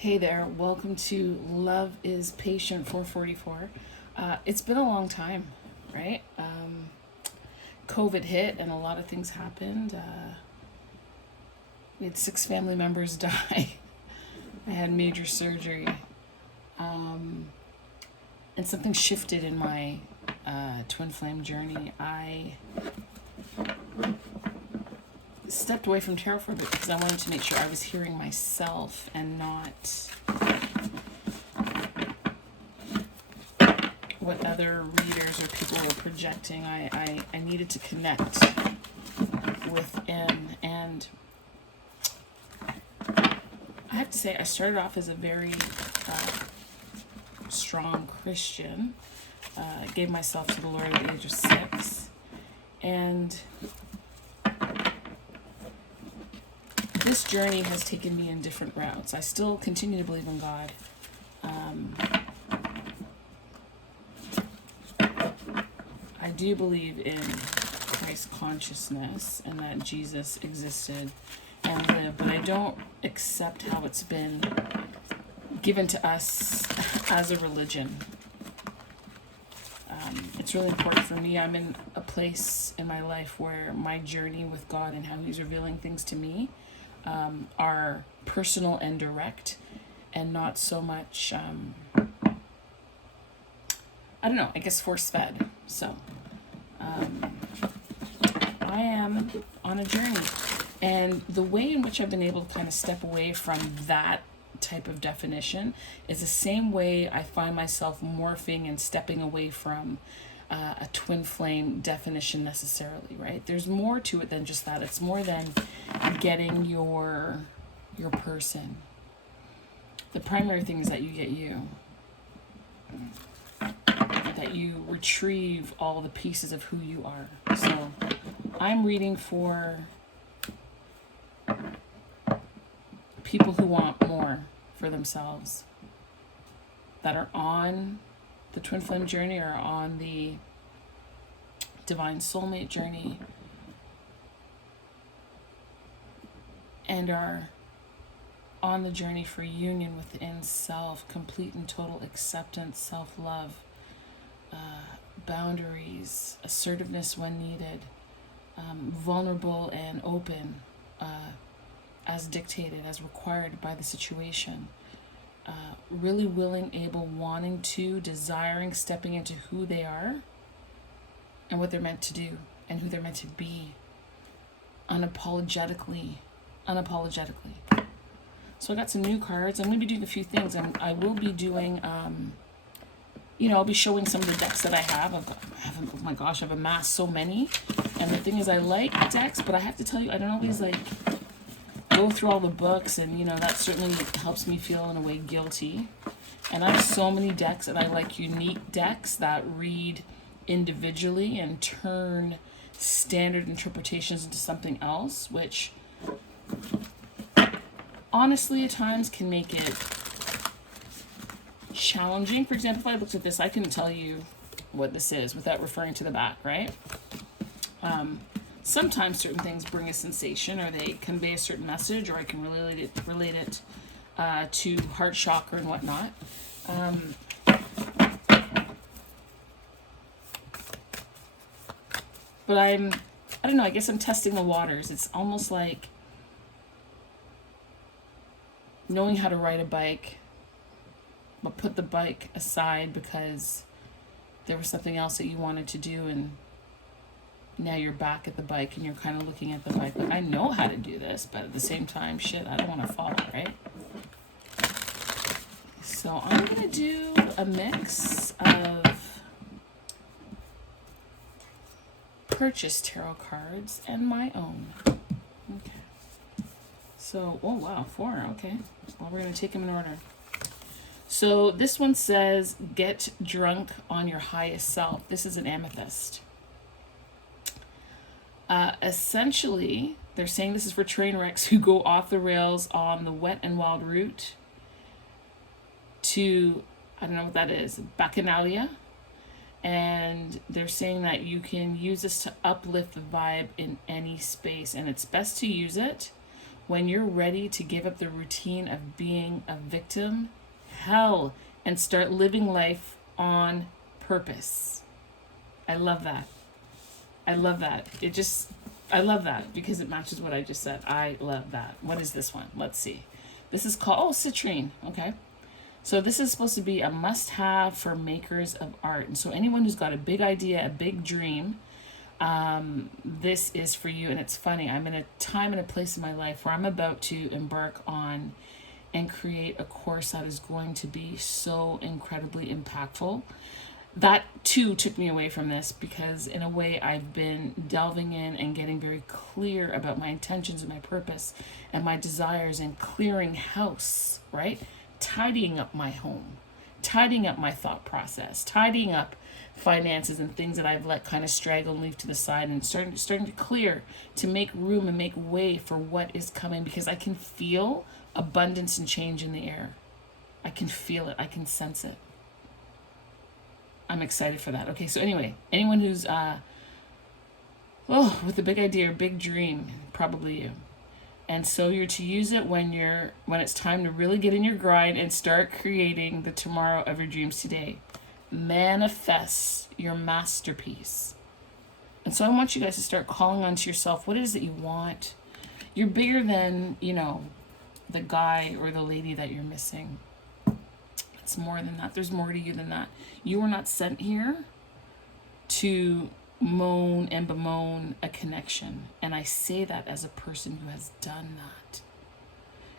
Hey there, welcome to Love is Patient 444. It's been a long time, right? COVID hit and a lot of things happened. We had 6 family members die. I had major surgery. And something shifted in my twin flame journey. I stepped away from tarot for a bit because I wanted to make sure I was hearing myself and not what other readers or people were projecting. I needed to connect within, and I have to say I started off as a very strong Christian. Gave myself to the Lord at the age of 6, and this journey has taken me in different routes. I still continue to believe in God. I do believe in Christ consciousness and that Jesus existed and lived, but I don't accept how it's been given to us as a religion. It's really important for me. I'm in a place in my life where my journey with God and how He's revealing things to me are personal and direct, and not so much, I don't know, I guess force-fed. So, I am on a journey. And the way in which I've been able to kind of step away from that type of definition is the same way I find myself morphing and stepping away from a twin flame definition necessarily, right? There's more to it than just that. It's more than getting your person. The primary thing is that you get you. That you retrieve all the pieces of who you are. So I'm reading for people who want more for themselves, that are on the twin flame journey or on the divine soulmate journey, and are on the journey for union within self, complete and total acceptance, self-love, boundaries, assertiveness when needed, vulnerable and open as dictated, as required by the situation. Really willing, able, wanting to, desiring, stepping into who they are and what they're meant to do and who they're meant to be unapologetically. So I got some new cards. I'm going to be doing a few things. I will be doing, I'll be showing some of the decks that I have. Oh my gosh, I've amassed so many. And the thing is, I like decks, but I have to tell you, I don't always go through all the books, and that certainly helps me feel in a way guilty. And I have so many decks, and I like unique decks that read individually and turn standard interpretations into something else, which honestly at times can make it challenging. For example, if I looked at this, I couldn't tell you what this is without referring to the back, right? Sometimes certain things bring a sensation, or they convey a certain message, or I can relate it to heart chakra and whatnot. But I don't know, I guess I'm testing the waters. It's almost like knowing how to ride a bike, but put the bike aside because there was something else that you wanted to do, and now you're back at the bike and you're kind of looking at the bike like, I know how to do this, but at the same time, shit, I don't want to fall, right? So I'm going to do a mix of purchase tarot cards and my own. Okay. So, oh wow, 4, okay. Well, we're going to take them in order. So this one says, get drunk on your highest self. This is an amethyst. Essentially, they're saying this is for train wrecks who go off the rails on the wet and wild route to, I don't know what that is, Bacchanalia. And they're saying that you can use this to uplift the vibe in any space, and it's best to use it when you're ready to give up the routine of being a victim, hell, and start living life on purpose. I love that. I love that. I love that because it matches what I just said. I love that. What is this one? Let's see. This is called, citrine. Okay. So this is supposed to be a must-have for makers of art. And so anyone who's got a big idea, a big dream, this is for you. And it's funny, I'm in a time and a place in my life where I'm about to embark on and create a course that is going to be so incredibly impactful. That too took me away from this because in a way I've been delving in and getting very clear about my intentions and my purpose and my desires and clearing house, right? Tidying up my home, tidying up my thought process, tidying up finances and things that I've let kind of straggle and leave to the side, and starting to clear, to make room and make way for what is coming, because I can feel abundance and change in the air. I can feel it. I can sense it. I'm excited for that. Okay, so anyway, anyone who's with a big idea or big dream, probably you. And so you're to use it when it's time to really get in your grind and start creating the tomorrow of your dreams today. Manifest your masterpiece. And so I want you guys to start calling onto yourself what it is that you want. You're bigger than, the guy or the lady that you're missing. It's more than that. There's more to you than that. You were not sent here to moan and bemoan a connection. And I say that as a person who has done that.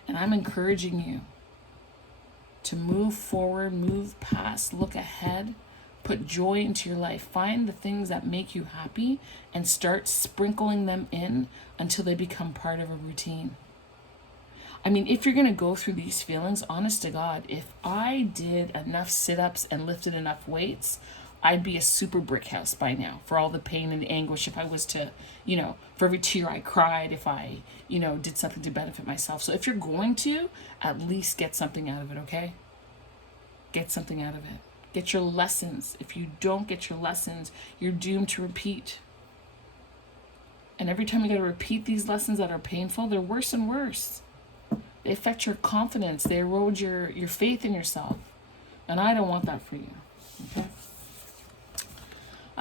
And I'm encouraging you to move forward, move past, look ahead, put joy into your life. Find the things that make you happy and start sprinkling them in until they become part of a routine. I mean, if you're going to go through these feelings, honest to God, if I did enough sit-ups and lifted enough weights, I'd be a super brick house by now for all the pain and anguish. If I was to, for every tear I cried, if I, did something to benefit myself. So if you're going to, at least get something out of it, okay? Get something out of it. Get your lessons. If you don't get your lessons, you're doomed to repeat. And every time you got to repeat these lessons that are painful, they're worse and worse. They affect your confidence. They erode your faith in yourself. And I don't want that for you, okay?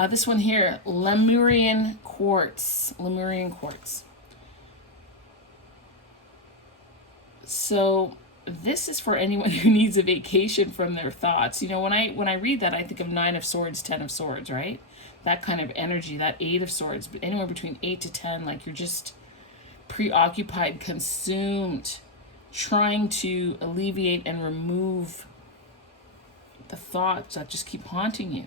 This one here, Lemurian quartz. Lemurian quartz. So this is for anyone who needs a vacation from their thoughts. When I read that, I think of 9 of Swords, 10 of Swords, right? That kind of energy, that 8 of Swords, but anywhere between 8 to 10, like you're just preoccupied, consumed, trying to alleviate and remove the thoughts that just keep haunting you.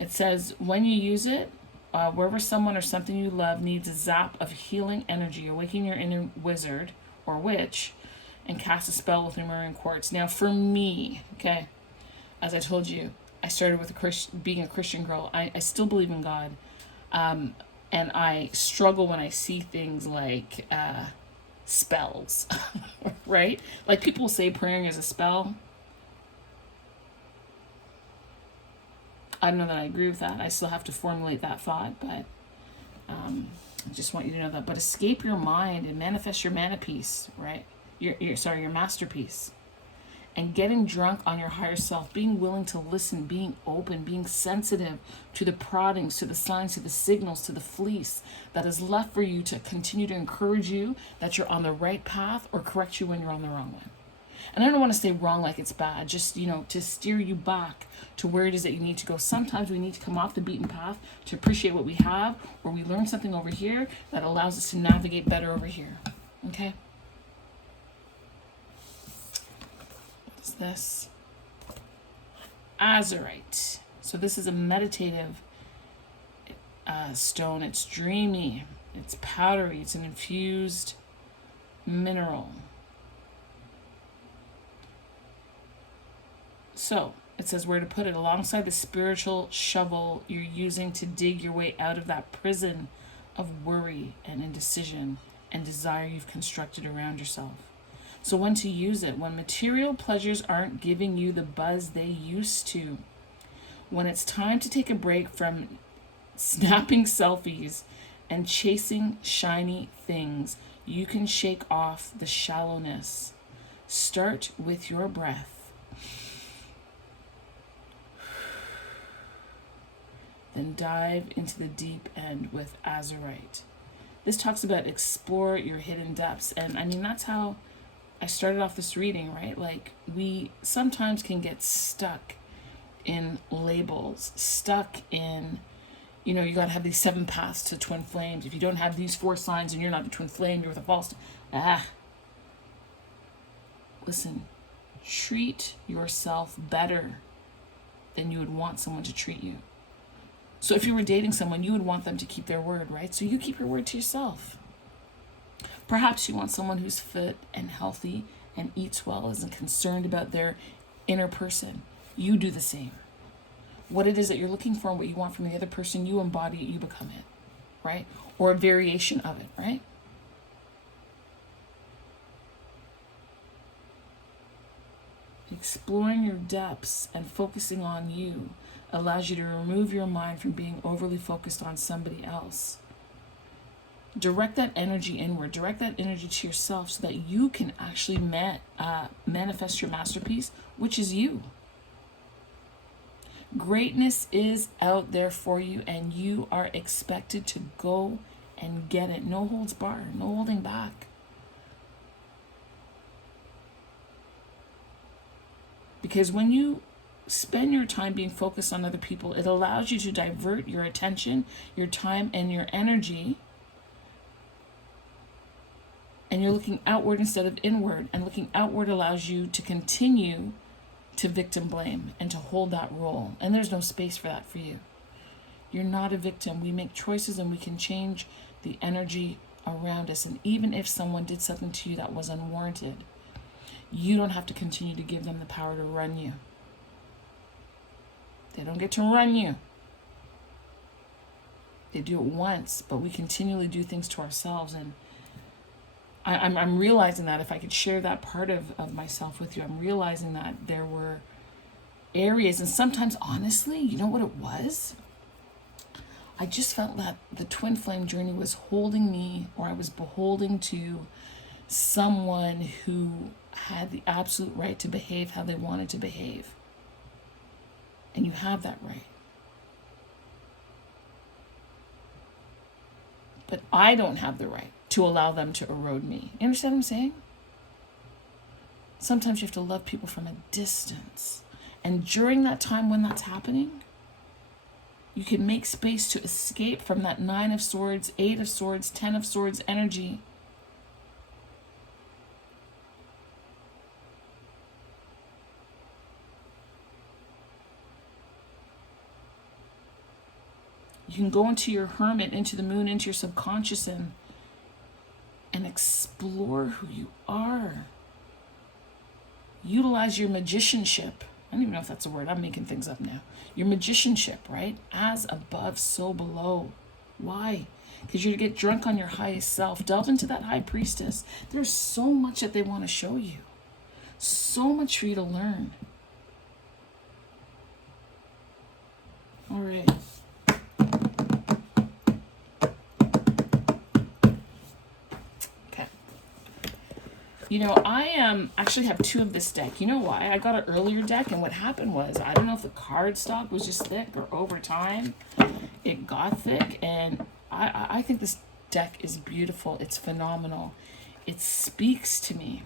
It says, when you use it, wherever someone or something you love needs a zap of healing energy, awaken your inner wizard or witch and cast a spell with Lemurian quartz. Now, for me, okay, as I told you, I started with being a Christian girl. I still believe in God. And I struggle when I see things like spells, right? Like people say praying is a spell. I don't know that I agree with that. I still have to formulate that thought, but I just want you to know that. But escape your mind and manifest your masterpiece, right? Your masterpiece. And getting drunk on your higher self, being willing to listen, being open, being sensitive to the proddings, to the signs, to the signals, to the fleece that is left for you to continue to encourage you that you're on the right path or correct you when you're on the wrong one. And I don't want to say wrong like it's bad, just, to steer you back to where it is that you need to go. Sometimes we need to come off the beaten path to appreciate what we have, or we learn something over here that allows us to navigate better over here. Okay? What is this? Azurite. So this is a meditative stone. It's dreamy. It's powdery. It's an infused mineral. So it says where to put it alongside the spiritual shovel you're using to dig your way out of that prison of worry and indecision and desire you've constructed around yourself. So when to use it? When material pleasures aren't giving you the buzz they used to. When it's time to take a break from snapping selfies and chasing shiny things You can shake off the shallowness. Start with your breath. Then dive into the deep end with azurite. This talks about explore your hidden depths. And I mean, that's how I started off this reading, right? Like, we sometimes can get stuck in labels, stuck in, you got to have these 7 paths to twin flames. If you don't have these 4 signs and you're not a twin flame, you're with a false. Listen, treat yourself better than you would want someone to treat you. So if you were dating someone, you would want them to keep their word, right? So you keep your word to yourself. Perhaps you want someone who's fit and healthy and eats well, isn't concerned about their inner person. You do the same. What it is that you're looking for and what you want from the other person, you embody it, you become it, right? Or a variation of it, right? Exploring your depths and focusing on you allows you to remove your mind from being overly focused on somebody else. Direct that energy inward, direct that energy to yourself so that you can actually manifest your masterpiece, which is you. Greatness is out there for you, and you are expected to go and get it. No holds barred, no holding back. Because when you spend your time being focused on other people, it allows you to divert your attention, your time, and your energy. And you're looking outward instead of inward. And looking outward allows you to continue to victim blame and to hold that role. And there's no space for that for you. You're not a victim. We make choices and we can change the energy around us. And even if someone did something to you that was unwarranted, you don't have to continue to give them the power to run you. They don't get to run you. They do it once, but we continually do things to ourselves. And I'm realizing that if I could share that part of myself with you, I'm realizing that there were areas, and sometimes honestly, you know what it was? I just felt that the twin flame journey was holding me, or I was beholden to someone who had the absolute right to behave how they wanted to behave. And you have that right. But I don't have the right to allow them to erode me. You understand what I'm saying? Sometimes you have to love people from a distance. And during that time when that's happening, you can make space to escape from that 9 of Swords, 8 of Swords, 10 of Swords energy. You can go into your hermit, into the moon, into your subconscious and explore who you are. Utilize your magicianship. I don't even know if that's a word. I'm making things up now. Your magicianship, right? As above, so below. Why? Because you're to get drunk on your highest self. Delve into that high priestess. There's so much that they want to show you. So much for you to learn. All right. I actually have 2 of this deck. You know why? I got an earlier deck, and what happened was, I don't know if the card stock was just thick or over time it got thick, and I think this deck is beautiful. It's phenomenal. It speaks to me.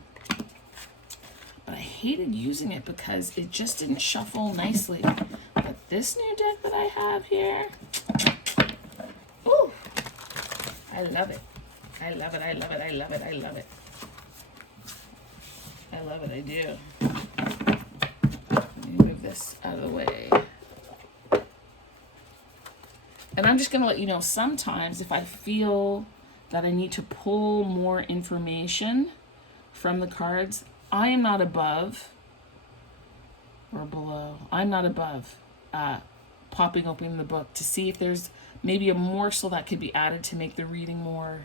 But I hated using it because it just didn't shuffle nicely. But this new deck that I have here, ooh, I love it. I love it, I love it, I love it, I love it. I love it, I do. Let me move this out of the way. And I'm just going to let you know, sometimes if I feel that I need to pull more information from the cards, I am not above or below. I'm not above popping open the book to see if there's maybe a morsel that could be added to make the reading more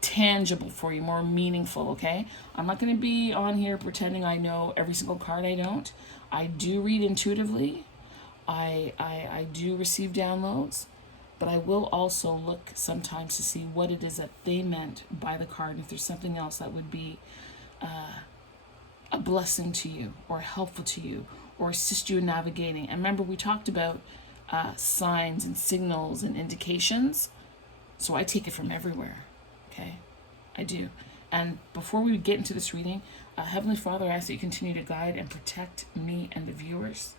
tangible for you, more meaningful, okay? I'm not going to be on here pretending I know every single card. I don't. I do read intuitively. I do receive downloads, But I will also look sometimes to see what it is that they meant by the card, and if there's something else that would be a blessing to you or helpful to you or assist you in navigating. And remember, we talked about signs and signals and indications. So I take it from everywhere. Okay, I do. And before we get into this reading, Heavenly Father, I ask that you continue to guide and protect me and the viewers.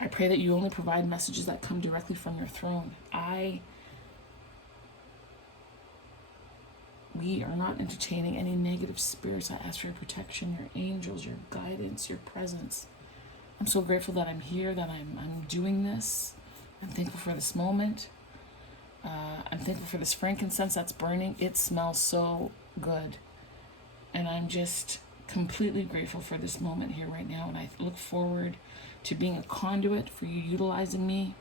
I pray that you only provide messages that come directly from your throne. We are not entertaining any negative spirits. I ask for your protection, your angels, your guidance, your presence. I'm so grateful that I'm here, that I'm doing this. I'm thankful for this moment. I'm thankful for this frankincense that's burning. It smells so good. And I'm just completely grateful for this moment here right now. And I look forward to being a conduit for you utilizing me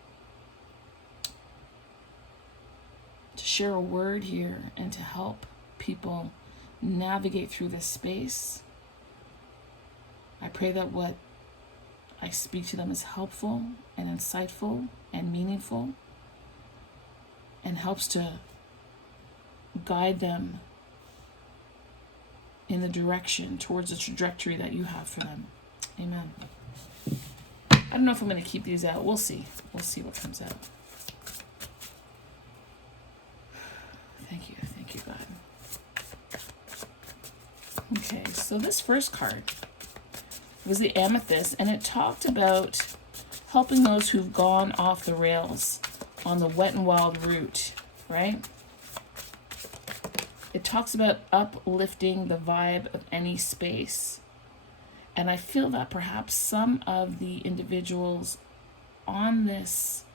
to share a word here and to help people navigate through this space. I pray that what I speak to them is helpful and insightful and meaningful and helps to guide them in the direction towards the trajectory that you have for them. Amen. I don't know if I'm going to keep these out. We'll see. We'll see what comes out. Thank you. Thank you, God. Okay, so this first card was the amethyst, and it talked about helping those who've gone off the rails on the wet and wild route, right? It talks about uplifting the vibe of any space. And I feel that perhaps some of the individuals on this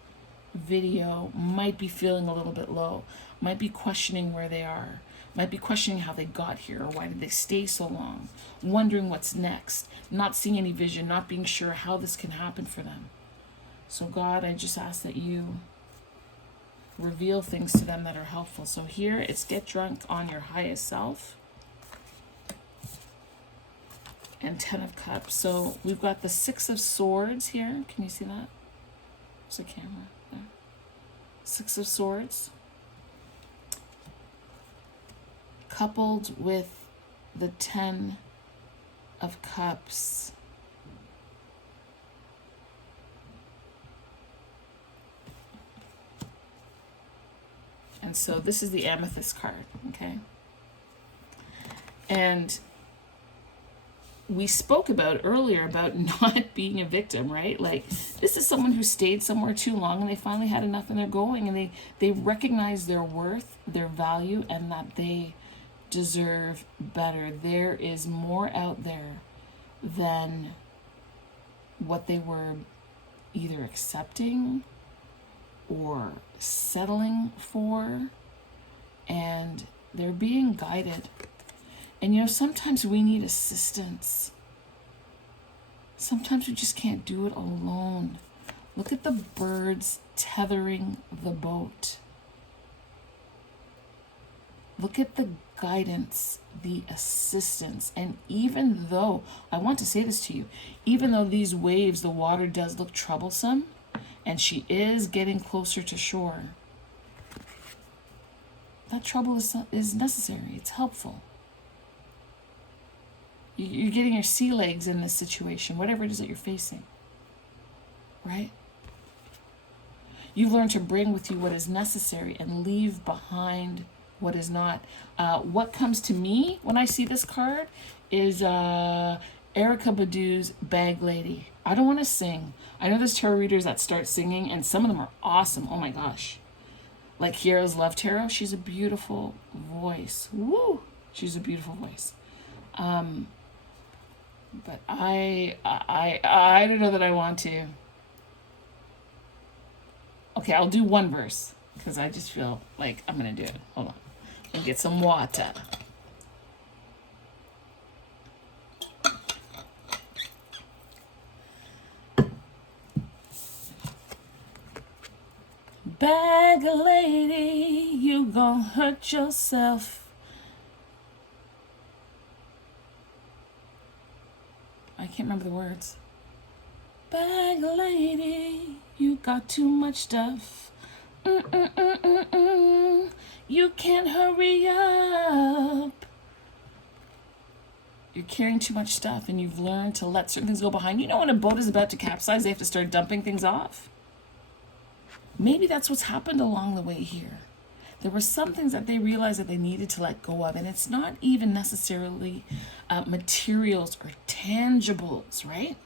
video might be feeling a little bit low, might be questioning where they are, might be questioning how they got here or why did they stay so long, wondering what's next, not seeing any vision, not being sure how this can happen for them. So God, I just ask that you reveal things to them that are helpful. So here it's get drunk on your highest self and 10 of cups. So we've got the 6 of swords here. Can you see that? There's a camera there. 6 of swords coupled with the 10 of cups. And so this is the amethyst card, okay? And we spoke about earlier about not being a victim, right? Like, this is someone who stayed somewhere too long and they finally had enough and they're going, and they recognize their worth, their value, and that they deserve better. There is more out there than what they were either accepting or settling for, and they're being guided. And you know, sometimes we need assistance. Sometimes we just can't do it alone. Look at the birds tethering the boat. Look at the guidance, the assistance. And even though, I want to say this to you, even though these waves, the water does look troublesome, and she is getting closer to shore, that trouble is necessary. It's helpful. You're getting your sea legs in this situation, whatever it is that you're facing, right? You've learned to bring with you what is necessary and leave behind what is not. What comes to me when I see this card is Erykah Badu's Bag Lady. I don't want to sing. I know there's tarot readers that start singing, and some of them are awesome. Oh my gosh. Like Heroes Love Tarot. She's a beautiful voice. Woo! She's a beautiful voice. But I don't know that I want to. Okay, I'll do one verse because I just feel like I'm going to do it. Hold on. And get some water. Bag lady, you gon' hurt yourself. I can't remember the words. Bag lady, you got too much stuff You can't hurry up. You're carrying too much stuff and you've learned to let certain things go behind. You know, when a boat is about to capsize, they have to start dumping things off. Maybe that's what's happened along the way here. There were some things that they realized that they needed to let go of. And it's not even necessarily materials or tangibles, right?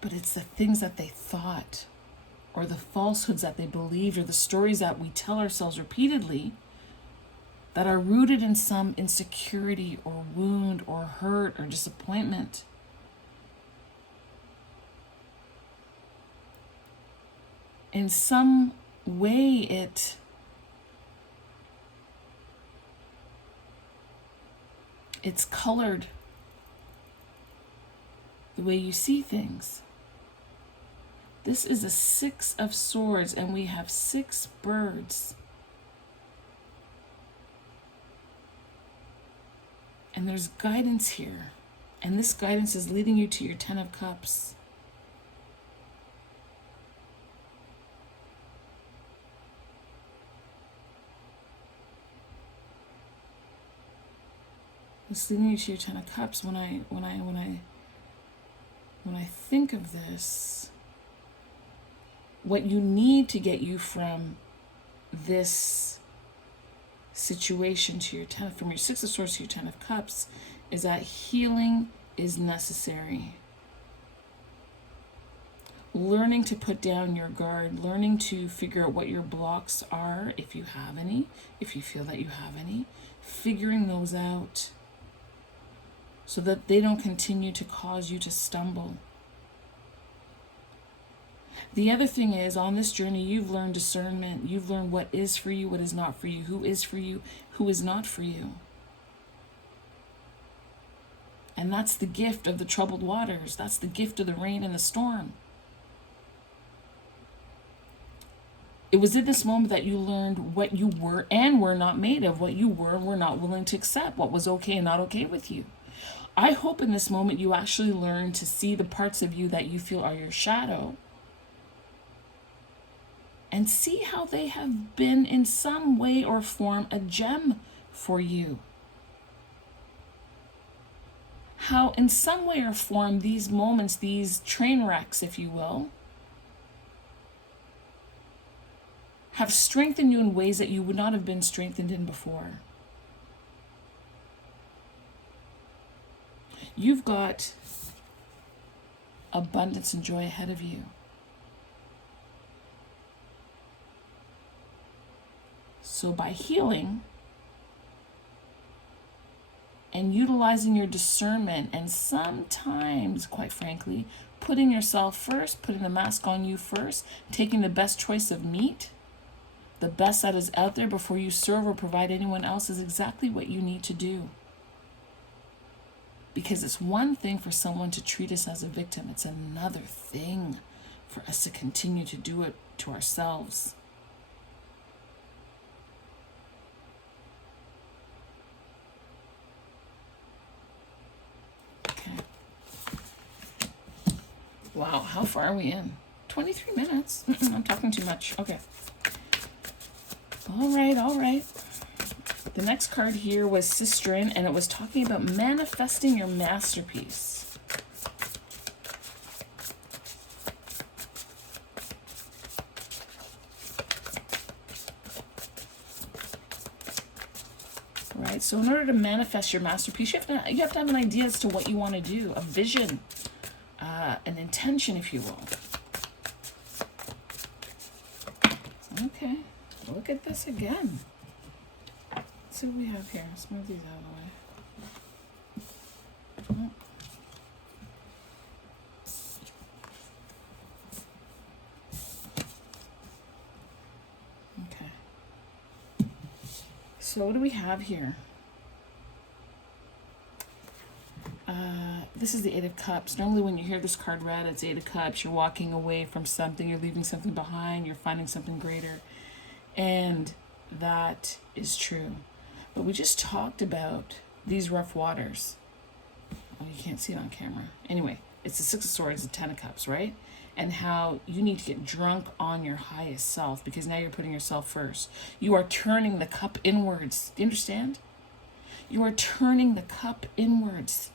But it's the things that they thought, or the falsehoods that they believed, or the stories that we tell ourselves repeatedly that are rooted in some insecurity or wound or hurt or disappointment. In some way, it's colored the way you see things. This is a 6 of Swords, and we have 6 birds. And there's guidance here. And this guidance is leading you to your 10 of Cups. It's leading you to your 10 of Cups. When I think of this, what you need to get you from this situation to your 10, from your 6 of Swords to your 10 of Cups, is that healing is necessary. Learning to put down your guard, learning to figure out what your blocks are, if you have any, if you feel that you have any, figuring those out so that they don't continue to cause you to stumble. The other thing is, on this journey, you've learned discernment. You've learned what is for you, what is not for you, who is for you, who is not for you. And that's the gift of the troubled waters. That's the gift of the rain and the storm. It was in this moment that you learned what you were and were not made of, what you were and were not willing to accept, what was okay and not okay with you. I hope in this moment you actually learn to see the parts of you that you feel are your shadow, and see how they have been in some way or form a gem for you. How in some way or form these moments, these train wrecks, if you will, have strengthened you in ways that you would not have been strengthened in before. You've got abundance and joy ahead of you. So by healing and utilizing your discernment, and sometimes, quite frankly, putting yourself first, putting the mask on you first, taking the best choice of meat, the best that is out there before you serve or provide anyone else, is exactly what you need to do. Because it's one thing for someone to treat us as a victim. It's another thing for us to continue to do it to ourselves. Wow, how far are we in? 23 minutes. I'm talking too much. Okay. All right. The next card here was Sistren, and it was talking about manifesting your masterpiece. Right, so in order to manifest your masterpiece, you have to have an idea as to what you want to do, a vision. An intention, if you will. Okay, look at this again. Let's see what we have here. Let's move these out of the way. Okay. So what do we have here? This is the 8 of Cups. Normally when you hear this card read, it's 8 of Cups. You're walking away from something. You're leaving something behind. You're finding something greater. And that is true. But we just talked about these rough waters. Oh, you can't see it on camera. Anyway, it's the 6 of Swords, the 10 of Cups, right? and how you need to get drunk on your highest self, because now you're putting yourself first. You are turning the cup inwards. Do you understand? You are turning the cup inwards.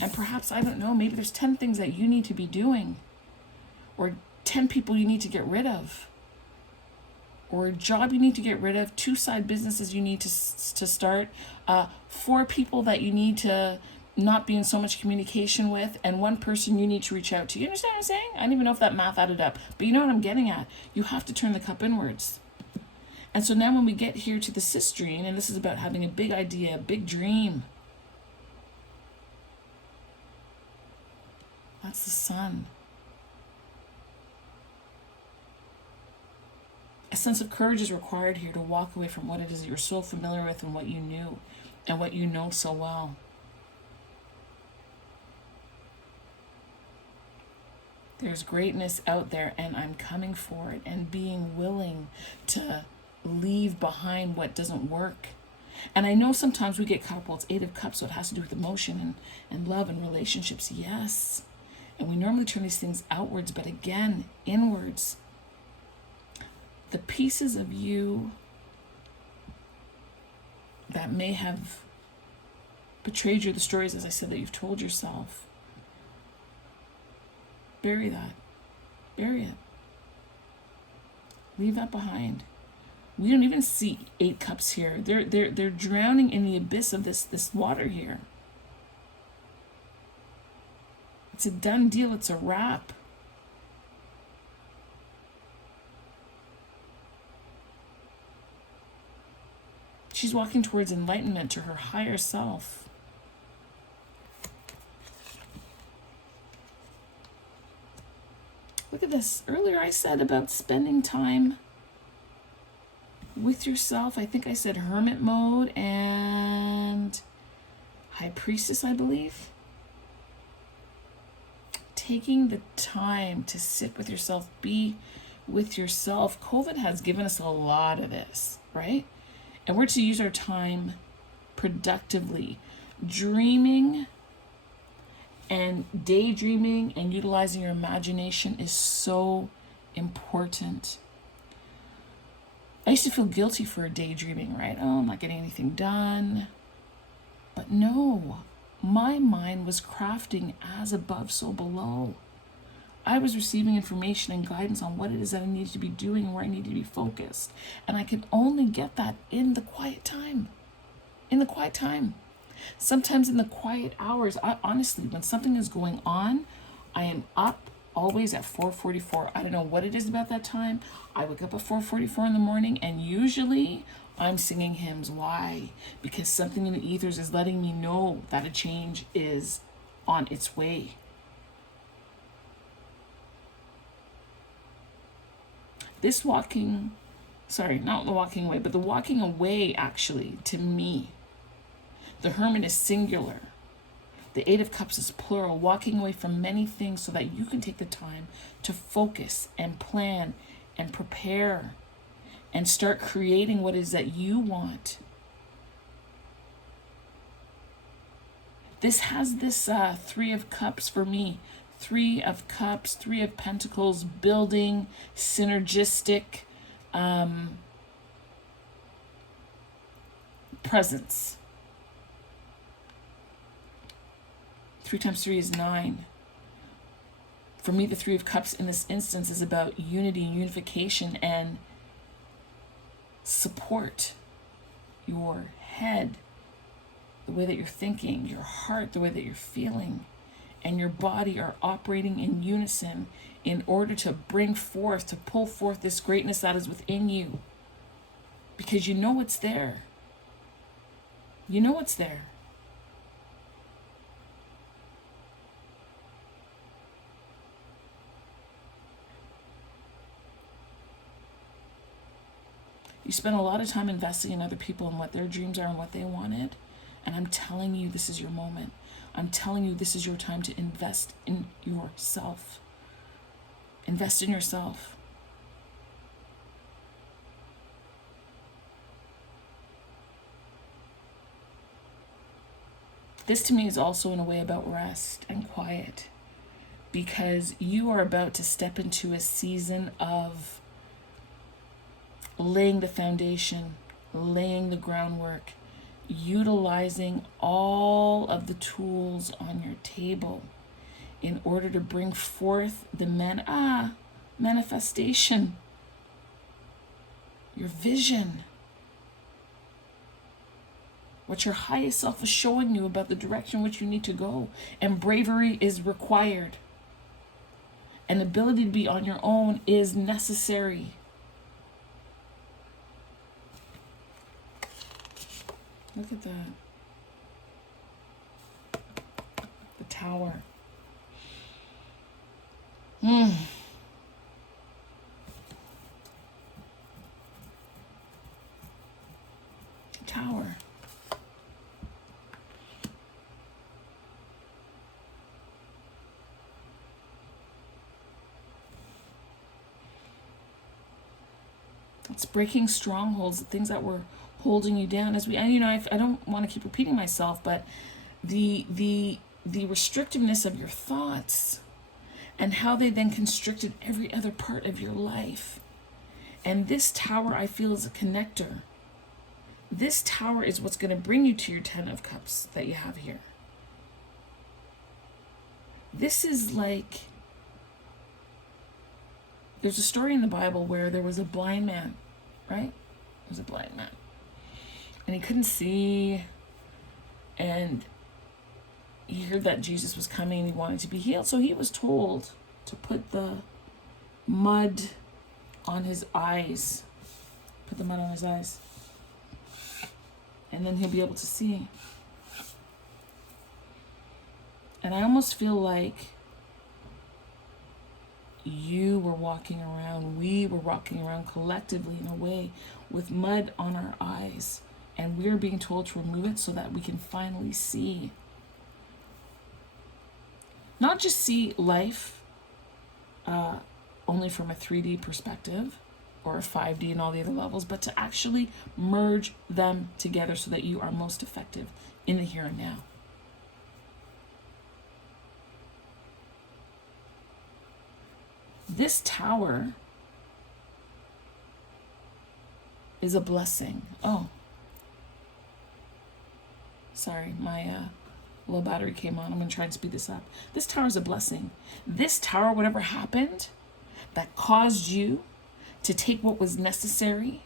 And perhaps, I don't know, maybe there's 10 things that you need to be doing, or 10 people you need to get rid of, or a job you need to get rid of, 2 side businesses you need to start, 4 people that you need to not be in so much communication with, and 1 person you need to reach out to. You understand what I'm saying? I don't even know if that math added up, but you know what I'm getting at. You have to turn the cup inwards. And so now when we get here to the cistrine, and this is about having a big idea, a big dream, that's the sun. A sense of courage is required here to walk away from what it is that you're so familiar with and what you knew and what you know so well. There's greatness out there, and I'm coming for it, and being willing to leave behind what doesn't work. And I know sometimes we get caught, well, it's 8 of Cups, so it has to do with emotion and love and relationships. Yes. And we normally turn these things outwards, but again, inwards. The pieces of you that may have betrayed you, the stories, as I said, that you've told yourself, bury that. Bury it. Leave that behind. We don't even see 8 cups here. They're drowning in the abyss of this water here. It's a done deal. It's a wrap. She's walking towards enlightenment, to her higher self. Look at this. Earlier I said about spending time with yourself. I think I said hermit mode and high priestess, I believe. Taking the time to sit with yourself, be with yourself. COVID has given us a lot of this, right? And we're to use our time productively. Dreaming and daydreaming and utilizing your imagination is so important. I used to feel guilty for daydreaming, right? Oh, I'm not getting anything done. But no, my mind was crafting as above, so below. I was receiving information and guidance on what it is that I needed to be doing and where I needed to be focused. And I could only get that in the quiet time. In the quiet time. Sometimes in the quiet hours. Honestly, when something is going on, I am up always at 4:44. I don't know what it is about that time. I wake up at 4:44 in the morning, and usually I'm singing hymns. Why? Because something in the ethers is letting me know that a change is on its way. This walking, not the walking away, but the walking away, actually, to me, the hermit is singular. The 8 of Cups is plural, walking away from many things so that you can take the time to focus and plan and prepare and start creating what it is that you want. This has this 3 of Cups for me. 3 of Cups, 3 of Pentacles, building, synergistic presence. 3 times 3 is 9. For me, the 3 of Cups in this instance is about unity and unification and support. Your head, the way that you're thinking, your heart, the way that you're feeling, and your body are operating in unison in order to bring forth, to pull forth this greatness that is within you. Because you know it's there. You know it's there. You spend a lot of time investing in other people and what their dreams are and what they wanted. And I'm telling you, this is your moment. I'm telling you, this is your time to invest in yourself. Invest in yourself. This to me is also in a way about rest and quiet. because you are about to step into a season of laying the foundation, laying the groundwork, utilizing all of the tools on your table in order to bring forth the manifestation, your vision, what your highest self is showing you about the direction which you need to go. And bravery is required. An ability to be on your own is necessary. Look at that. The Tower. The Tower. It's breaking strongholds, the things that were holding you down. As we, and you know, I don't want to keep repeating myself, but the restrictiveness of your thoughts and how they then constricted every other part of your life. And this Tower, I feel, is a connector. This Tower is what's going to bring you to your 10 of Cups that you have here. This is like, there's a story in the Bible where there was a blind man, right? There was a blind man. And he couldn't see. And he heard that Jesus was coming and he wanted to be healed. So he was told to put the mud on his eyes. Put the mud on his eyes. And then he'll be able to see. And I almost feel like you were walking around, we were walking around collectively in a way with mud on our eyes. And we're being told to remove it so that we can finally see. Not just see life only from a 3D perspective or a 5D and all the other levels, but to actually merge them together so that you are most effective in the here and now. This Tower is a blessing. Oh, sorry, my low battery came on. I'm going to try and speed this up. This Tower is a blessing. This Tower, whatever happened that caused you to take what was necessary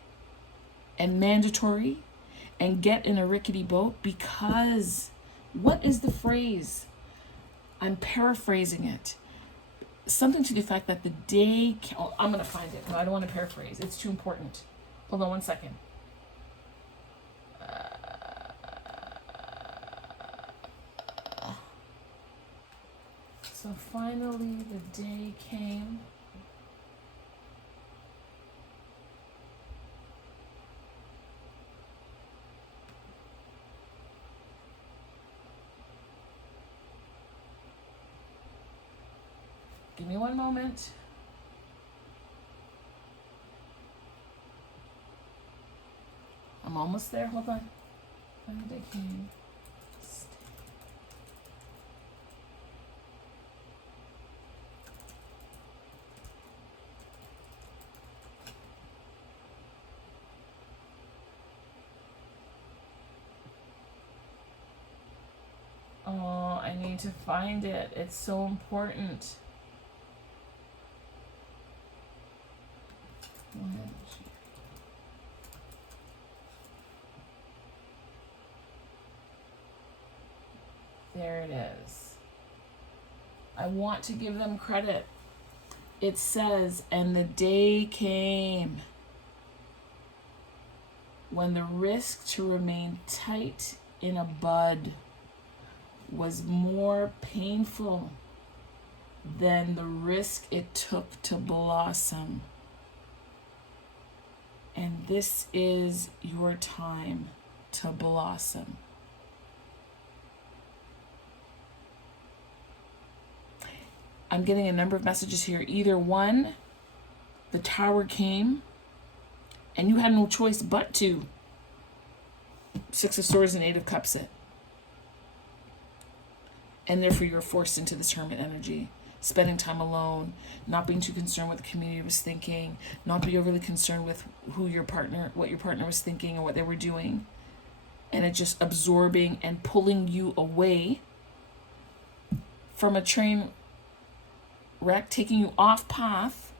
and mandatory and get in a rickety boat, because what is the phrase? I'm paraphrasing it. Something to the effect that the day... I'm going to find it. No, I don't want to paraphrase. It's too important. Hold on one second. So finally the day came. Give me one moment. I'm almost there. Hold on. When did I came? Oh, I need to find it. It's so important. There it is. I want to give them credit. It says, and the day came when the risk to remain tight in a bud was more painful than the risk it took to blossom. And this is your time to blossom. I'm getting a number of messages here. Either one, the Tower came and you had no choice but to. 6 of Swords and 8 of Cups it. And therefore you're forced into this Hermit energy. spending time alone, not being too concerned what the community was thinking, not be overly concerned with what your partner was thinking or what they were doing, and it just absorbing and pulling you away from a train wreck, taking you off path.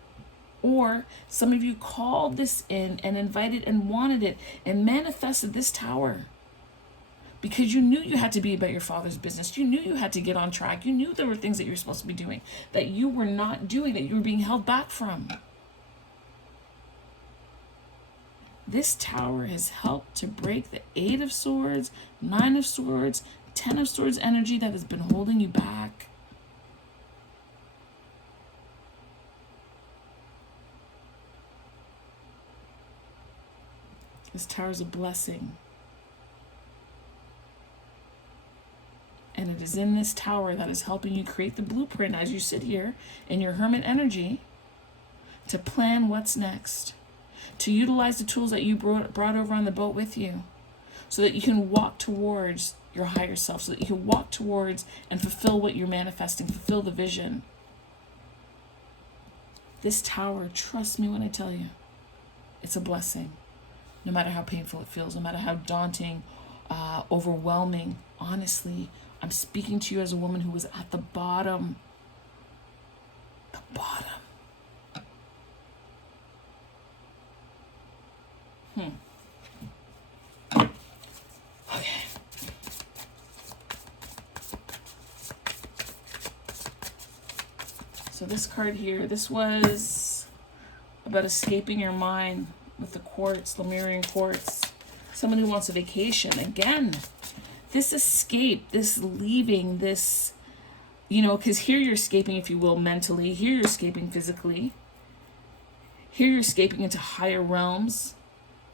Or some of you called this in and invited and wanted it and manifested this tower because you knew you had to be about your Father's business. You knew you had to get on track. You knew there were things that you were supposed to be doing that you were not doing, that you were being held back from. This tower has helped to break the 8 of Swords, 9 of Swords, 10 of Swords energy that has been holding you back. This tower is a blessing. And it is in this tower that is helping you create the blueprint as you sit here in your hermit energy to plan what's next, to utilize the tools that you brought over on the boat with you so that you can walk towards your higher self, so that you can walk towards and fulfill what you're manifesting, fulfill the vision. This tower, trust me when I tell you, it's a blessing. No matter how painful it feels, no matter how daunting, overwhelming, honestly, I'm speaking to you as a woman who was at the bottom. The bottom. Okay. So this card here, this was about escaping your mind with the quartz, Lemurian quartz. Someone who wants a vacation. Again, this escape, this leaving, this, because here you're escaping, if you will, mentally. Here you're escaping physically. Here you're escaping into higher realms,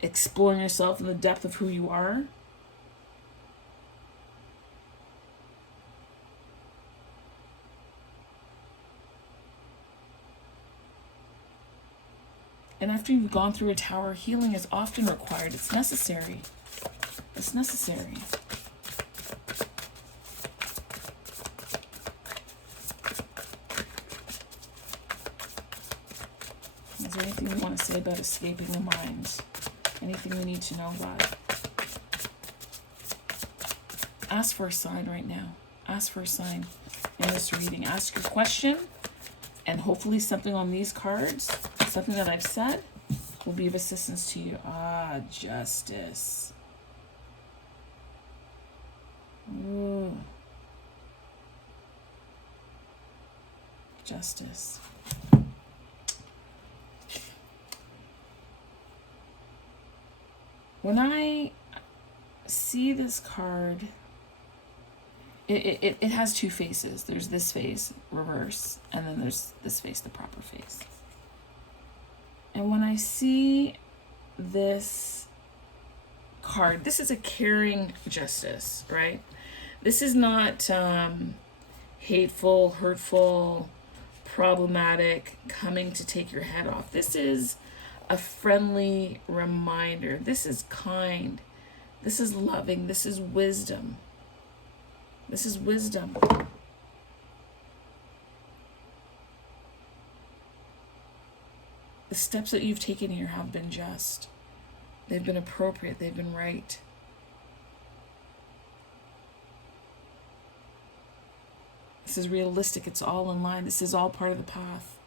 exploring yourself in the depth of who you are. And after you've gone through a tower, healing is often required. It's necessary. It's necessary. Is there anything you want to say about escaping the mind? Anything we need to know about it? Ask for a sign right now. Ask for a sign in this reading. Ask your question, and hopefully something on these cards, something that I've said, will be of assistance to you. Justice. Ooh. Justice. When I see this card, it has two faces. There's this face, reverse, and then there's this face, the proper face. And when I see this card, this is a caring justice, right? This is not hateful, hurtful, problematic, coming to take your head off. This is a friendly reminder. This is kind. This is loving. This is wisdom. This is wisdom. The steps that you've taken here have been just. They've been appropriate. They've been right. This is realistic. It's all in line. This is all part of the path.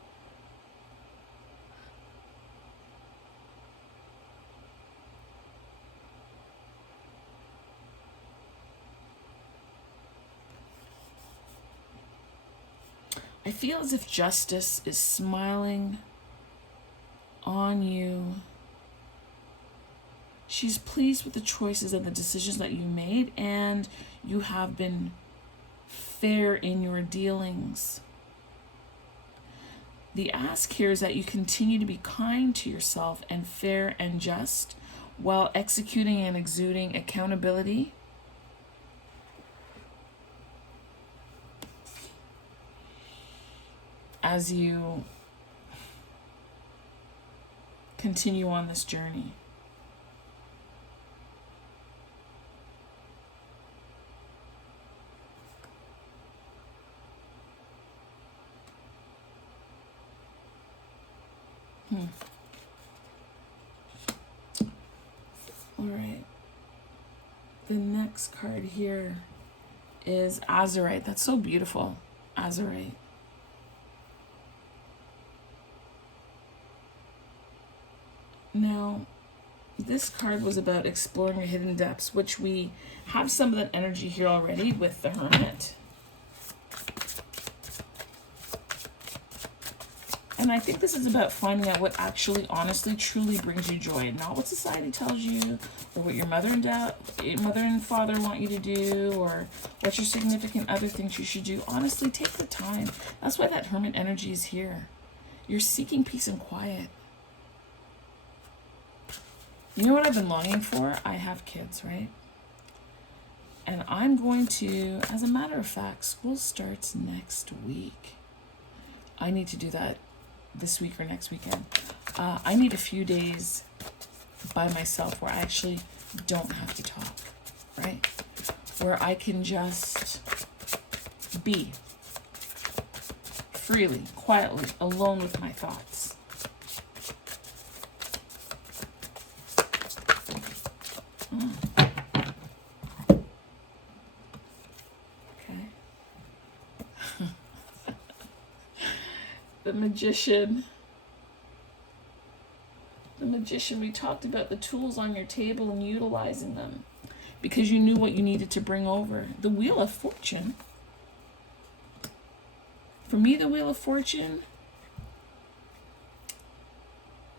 I feel as if justice is smiling on you. She's pleased with the choices and the decisions that you made, and you have been fair in your dealings. The ask here is that you continue to be kind to yourself and fair and just while executing and exuding accountability. As you continue on this journey. All right. The next card here is Azurite. That's so beautiful. Azurite. Now, this card was about exploring your hidden depths, which we have some of that energy here already with the Hermit. And I think this is about finding out what actually, honestly, truly brings you joy. Not what society tells you, or what your mother and father want you to do, or what your significant other thinks you should do. Honestly, take the time. That's why that Hermit energy is here. You're seeking peace and quiet. You know what I've been longing for? I have kids, right? And I'm going to, as a matter of fact, school starts next week. I need to do that this week or next weekend. I need a few days by myself where I actually don't have to talk, right? Where I can just be freely, quietly, alone with my thoughts. Okay. The Magician. The Magician, we talked about the tools on your table and utilizing them because you knew what you needed to bring over. The Wheel of Fortune. For me, the Wheel of Fortune,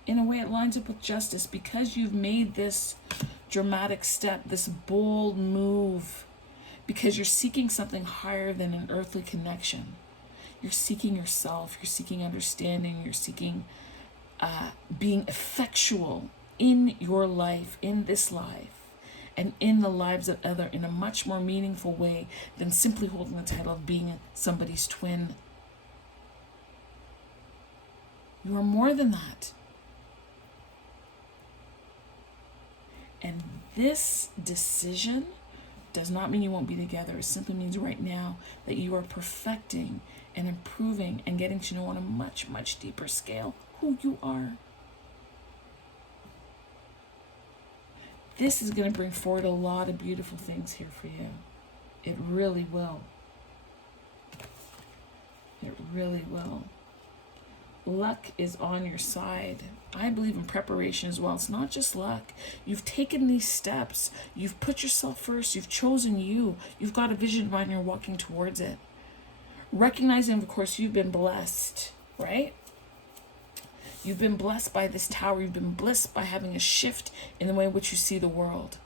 in a way, it lines up with justice because you've made this dramatic step, this bold move, because you're seeking something higher than an earthly connection. You're seeking yourself, you're seeking understanding, you're seeking being effectual in your life, in this life, and in the lives of others in a much more meaningful way than simply holding the title of being somebody's twin. You are more than that. And this decision does not mean you won't be together. It simply means right now that you are perfecting and improving and getting to know on a much, much deeper scale who you are. This is going to bring forward a lot of beautiful things here for you. It really will. It really will. Luck is on your side. I believe in preparation as well. It's not just luck. You've taken these steps. You've put yourself first. You've chosen you. You've got a vision in mind and you're walking towards it. Recognizing, of course, you've been blessed, right? You've been blessed by this tower. You've been blessed by having a shift in the way in which you see the world.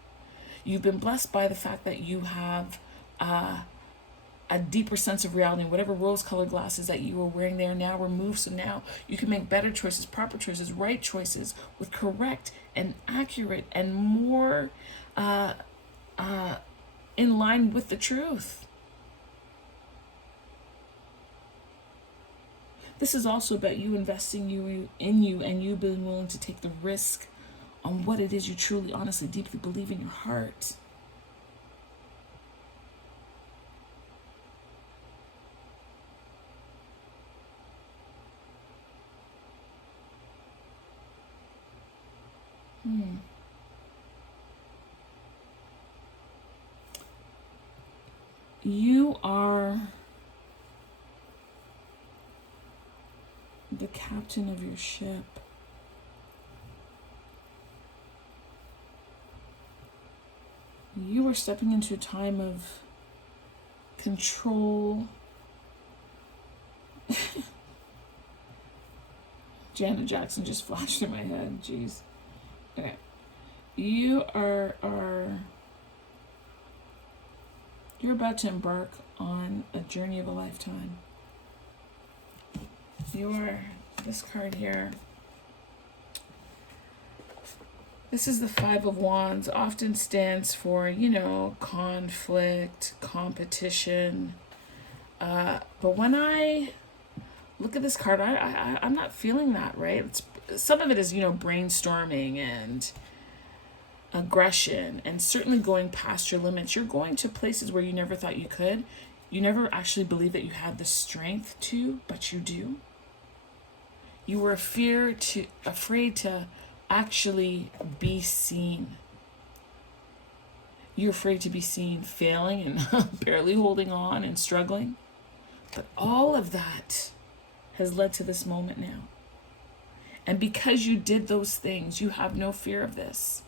You've been blessed by the fact that you have a deeper sense of reality. Whatever rose-colored glasses that you were wearing there now removed, so now you can make better choices, proper choices, right choices with correct and accurate and more in line with the truth. This is also about you investing in you and you being willing to take the risk on what it is you truly, honestly, deeply believe in your heart. You are the captain of your ship. You are stepping into a time of control. Janet Jackson just flashed through my head. Jeez. Okay. You are you're about to embark on a journey of a lifetime. This card here. This is the Five of Wands. Often stands for, conflict, competition. But when I look at this card, I'm not feeling that, right? Some of it is, brainstorming and aggression and certainly going past your limits. You're going to places where you never thought you could. You never actually believed that you had the strength to, but you do. You were afraid to actually be seen. You're afraid to be seen failing and barely holding on and struggling. But all of that has led to this moment now. And because you did those things, you have no fear of this.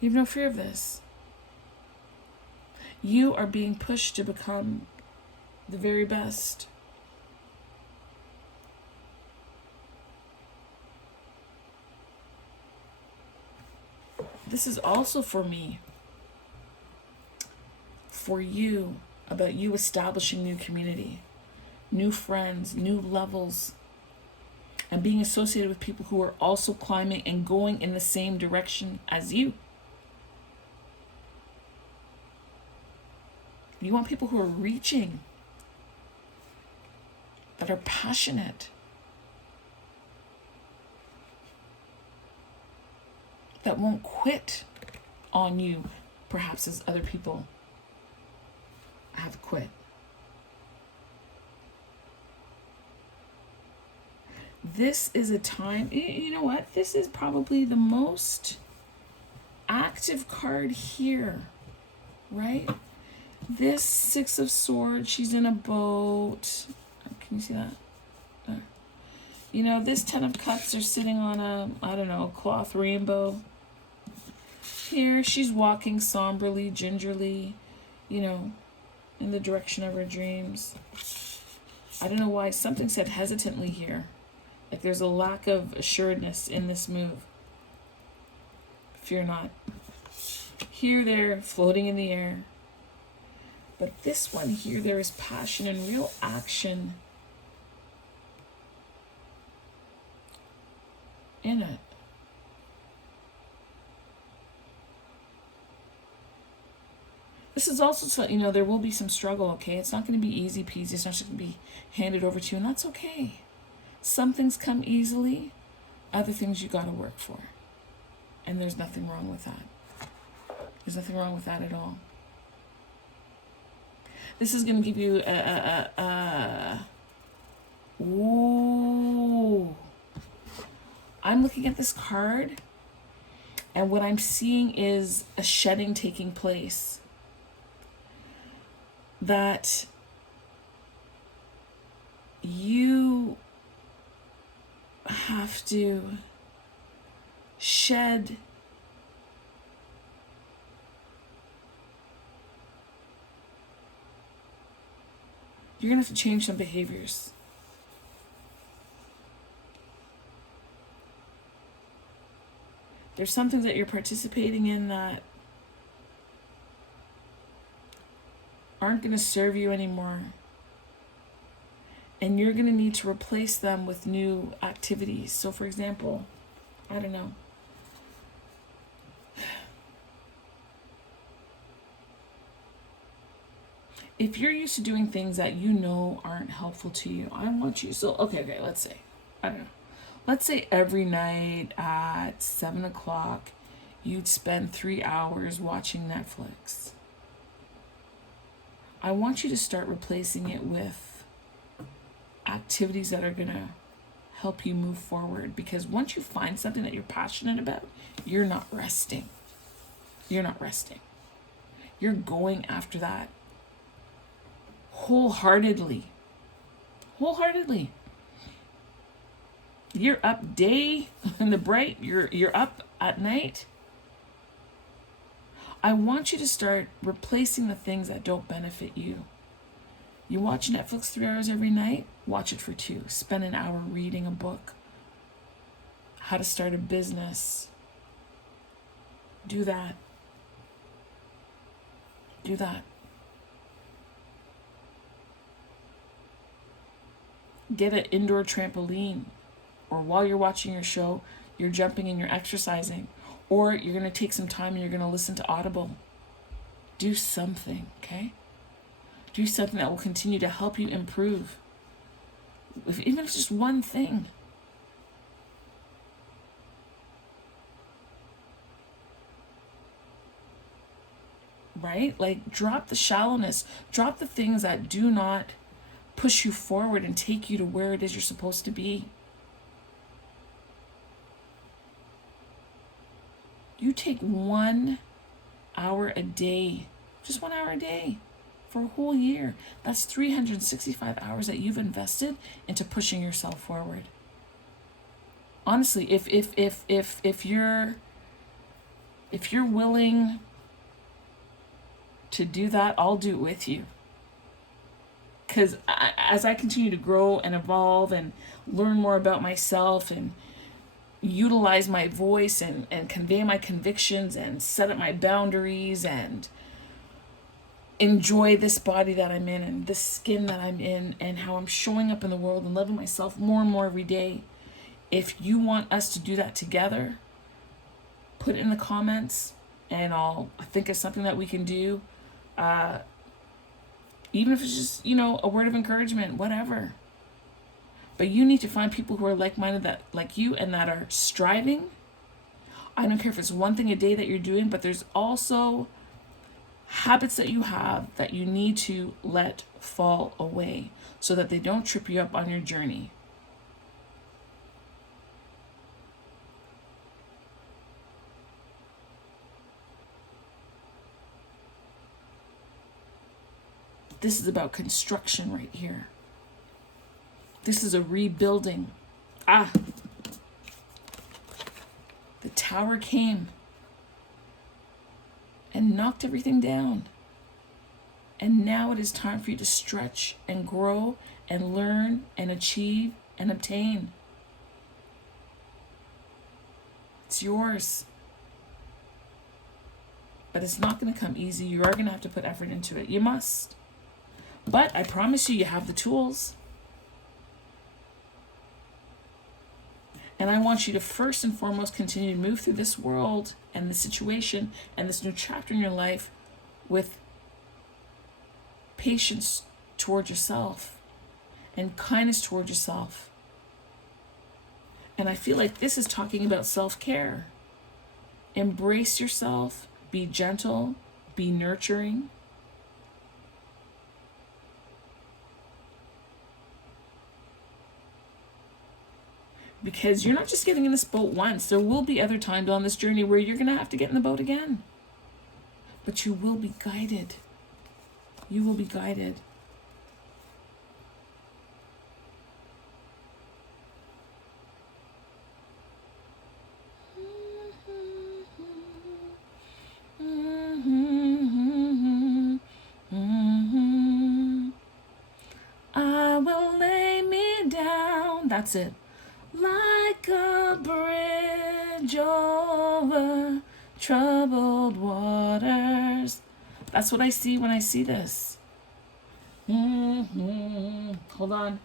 You have no fear of this. You are being pushed to become the very best. This is also for me, for you, about you establishing new community, new friends, new levels, and being associated with people who are also climbing and going in the same direction as you. You want people who are reaching, that are passionate, that won't quit on you, perhaps as other people have quit. This is a time, you know what? This is probably the most active card here, right? This Six of Swords, she's in a boat. Can you see that? There. You know, this Ten of Cups are sitting on a, I don't know, cloth rainbow. Here, she's walking somberly, gingerly, you know, in the direction of her dreams. I don't know why. Something said hesitantly here. Like there's a lack of assuredness in this move. Fear not. Here, they're floating in the air. But this one here, there is passion and real action in it. This is also, so, you know, there will be some struggle, okay? It's not going to be easy peasy. It's not just going to be handed over to you, and that's okay. Some things come easily. Other things you got to work for. And there's nothing wrong with that. There's nothing wrong with that at all. This is going to give you ooh. I'm looking at this card, and what I'm seeing is a shedding taking place. That you have to shed you're going to have to change some behaviors. There's some things that you're participating in that aren't going to serve you anymore. And you're going to need to replace them with new activities. So for example, I don't know. If you're used to doing things that you know aren't helpful to you, I want you, so, okay, let's say, I don't know. Let's say every night at 7 o'clock, you'd spend 3 hours watching Netflix. I want you to start replacing it with activities that are going to help you move forward. Because once you find something that you're passionate about, you're not resting. You're not resting. You're going after that wholeheartedly. Wholeheartedly. You're up day in the bright, you're up at night. I want you to start replacing the things that don't benefit you. You watch Netflix 3 hours every night, watch it for 2. Spend an hour reading a book. How to start a business. Do that. Do that. Get an indoor trampoline. Or while you're watching your show, you're jumping and you're exercising. Or you're going to take some time and you're going to listen to Audible. Do something, okay? Do something that will continue to help you improve. Even if it's just one thing. Right? Like, drop the shallowness. Drop the things that do not push you forward and take you to where it is you're supposed to be. You take 1 hour a day, just 1 hour a day for a whole year. That's 365 hours that you've invested into pushing yourself forward. Honestly, if you're willing to do that, I'll do it with you. Because as I continue to grow and evolve and learn more about myself and utilize my voice and convey my convictions and set up my boundaries and enjoy this body that I'm in and this skin that I'm in and how I'm showing up in the world and loving myself more and more every day. If you want us to do that together, put it in the comments and I'll think of something that we can do. Even if it's just, a word of encouragement, whatever. But you need to find people who are like-minded, that like you, and that are striving. I don't care if it's one thing a day that you're doing, but there's also habits that you have that you need to let fall away so that they don't trip you up on your journey. This is about construction right here. This is a rebuilding. The tower came and knocked everything down. And now it is time for you to stretch and grow and learn and achieve and obtain. It's yours. But it's not going to come easy. You are going to have to put effort into it. You must. But I promise you, you have the tools. And I want you to first and foremost continue to move through this world and the situation and this new chapter in your life with patience toward yourself and kindness toward yourself. And I feel like this is talking about self-care. Embrace yourself, be gentle, be nurturing. Because you're not just getting in this boat once. There will be other times on this journey where you're going to have to get in the boat again. But you will be guided. You will be guided. I will lay me down. That's it. Like a bridge over troubled waters. That's what I see when I see this. Hold on.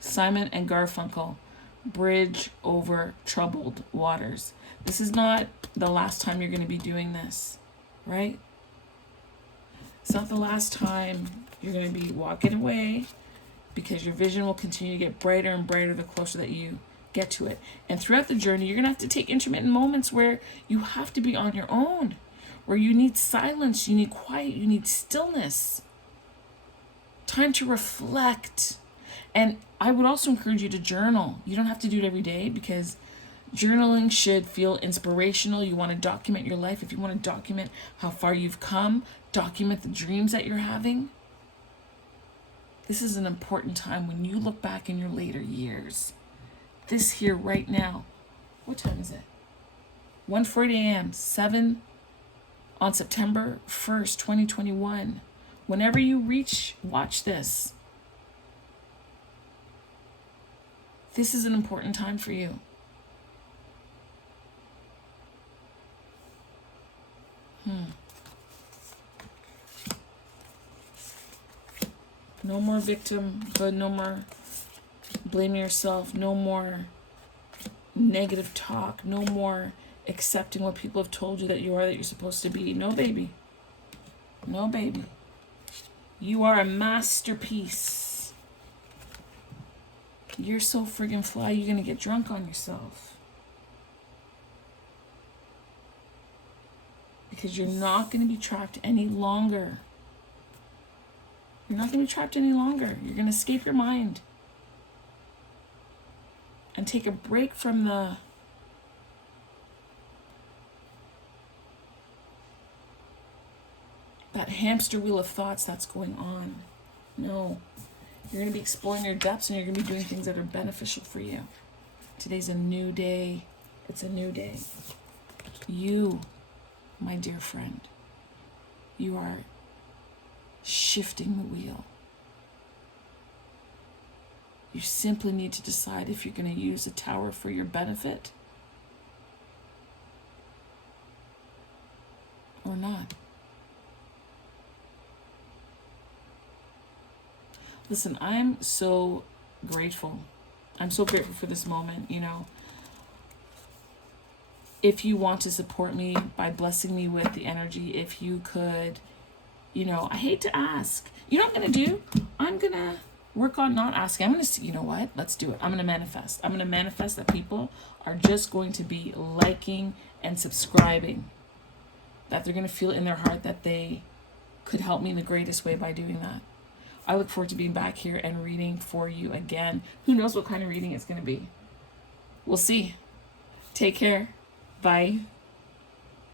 Simon and Garfunkel, Bridge Over Troubled Waters. This is not the last time you're going to be doing this, right? It's not the last time you're going to be walking away, because your vision will continue to get brighter and brighter the closer that you get to it. And throughout the journey, you're going to have to take intermittent moments where you have to be on your own, where you need silence, you need quiet, you need stillness, time to reflect. And I would also encourage you to journal. You don't have to do it every day, because journaling should feel inspirational. You want to document your life. If you want to document how far you've come, document the dreams that you're having. This is an important time when you look back in your later years. This here right now. What time is it? 1:40 a.m. 7 on September 1st, 2021. Whenever you watch this. This is an important time for you. No more victimhood, no more blaming yourself, no more negative talk, no more accepting what people have told you that you are, that you're supposed to be. No, baby. No, baby. You are a masterpiece. You're so friggin' fly, you're gonna get drunk on yourself. Because you're not gonna be trapped any longer. You're not gonna be trapped any longer. You're gonna escape your mind. And take a break from that hamster wheel of thoughts that's going on. No. You're going to be exploring your depths, and you're going to be doing things that are beneficial for you. Today's a new day. It's a new day. You, my dear friend, you are shifting the wheel. You simply need to decide if you're going to use a tower for your benefit or not. Listen, I'm so grateful. I'm so grateful for this moment, you know. If you want to support me by blessing me with the energy, if you could, you know, I hate to ask. You know what I'm going to do? I'm going to work on not asking. I'm going to see, you know what? Let's do it. I'm going to manifest. I'm going to manifest that people are just going to be liking and subscribing. That they're going to feel in their heart that they could help me in the greatest way by doing that. I look forward to being back here and reading for you again. Who knows what kind of reading it's going to be? We'll see. Take care. Bye.